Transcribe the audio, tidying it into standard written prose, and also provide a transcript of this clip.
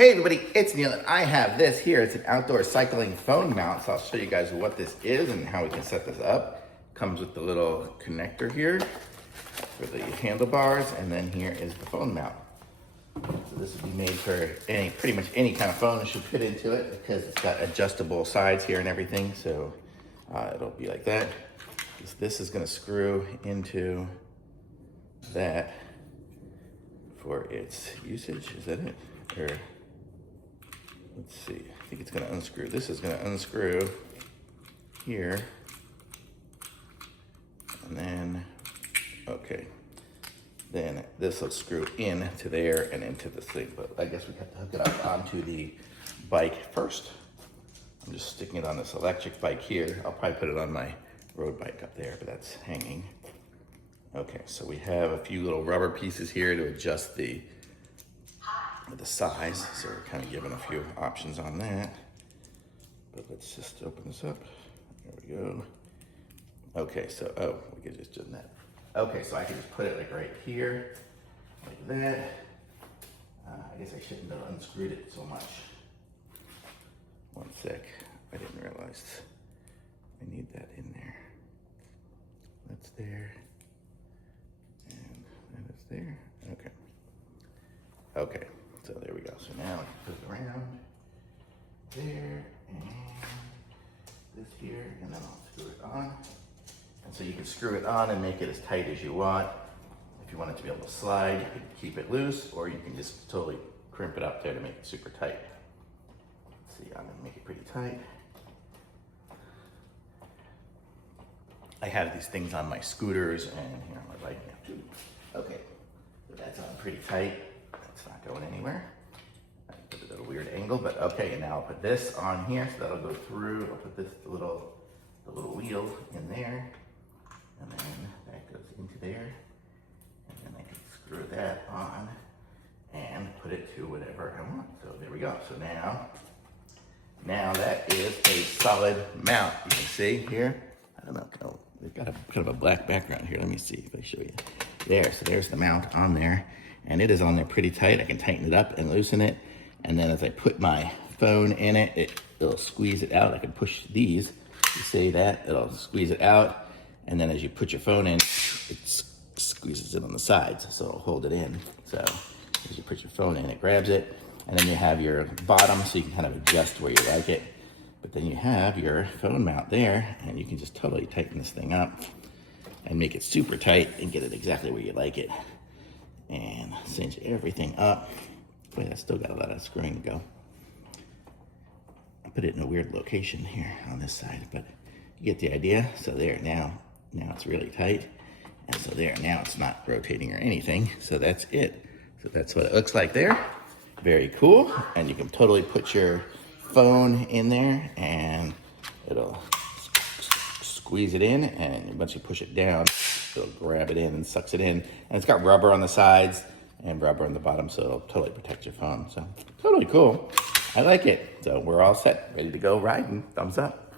Hey everybody, it's Neil and I have this here. It's an outdoor cycling phone mount. So I'll show you guys what this is and how we can set this up. Comes with the little connector here for the handlebars, and then here is the phone mount. So this will be made for pretty much any kind of phone that should fit into it, because it's got adjustable sides here and everything. So it'll be like that. This is going to screw into that for its usage. Is that it? Or let's see, I think it's going to unscrew. This is going to unscrew here. And then, okay. Then this will screw in to there and into this thing. But I guess we have to hook it up onto the bike first. I'm just sticking it on this electric bike here. I'll probably put it on my road bike up there, but that's hanging. Okay, so we have a few little rubber pieces here to adjust the size, so we're kind of given a few options on that. But let's just open this up. There we go. Okay, so we could just do that. Okay, so I can just put it like right here, like that. I guess I shouldn't have unscrewed it so much. One sec, I didn't realize I need that in there. That's there, and that is there. Okay. Okay. So there we go. So now I can put it around there and this here, and then I'll screw it on. And so you can screw it on and make it as tight as you want. If you want it to be able to slide, you can keep it loose, or you can just totally crimp it up there to make it super tight. Let's see, I'm gonna make it pretty tight. I have these things on my scooters and here on my bike now too. Okay, so that's on pretty tight. It's not going anywhere. I put it at a weird angle, but okay, and now I'll put this on here, so that'll go through. I'll put this, the little wheel in there, and then that goes into there, and then I can screw that on and put it to whatever I want. So there we go. So now that is a solid mount. You can see here, I don't know, they've got a kind of a black background here. Let me see if I show you. There, so there's the mount on there. And it is on there pretty tight. I can tighten it up and loosen it. And then as I put my phone in it, it'll squeeze it out. I can push these. You see that? It'll squeeze it out. And then as you put your phone in, it squeezes it on the sides. So it'll hold it in. So as you put your phone in, it grabs it. And then you have your bottom, so you can kind of adjust where you like it. But then you have your phone mount there, and you can just totally tighten this thing up and make it super tight and get it exactly where you like it. And cinch everything up. Boy, that's still got a lot of screwing to go. I put it in a weird location here on this side, but you get the idea. So there, now it's really tight. And so there, now it's not rotating or anything. So that's it. So that's what it looks like there. Very cool. And you can totally put your phone in there and it'll squeeze it in, and once you push it down, it'll grab it in and sucks it in. And it's got rubber on the sides and rubber on the bottom, so it'll totally protect your phone. So totally cool. I like it. So we're all set, ready to go riding. Thumbs up.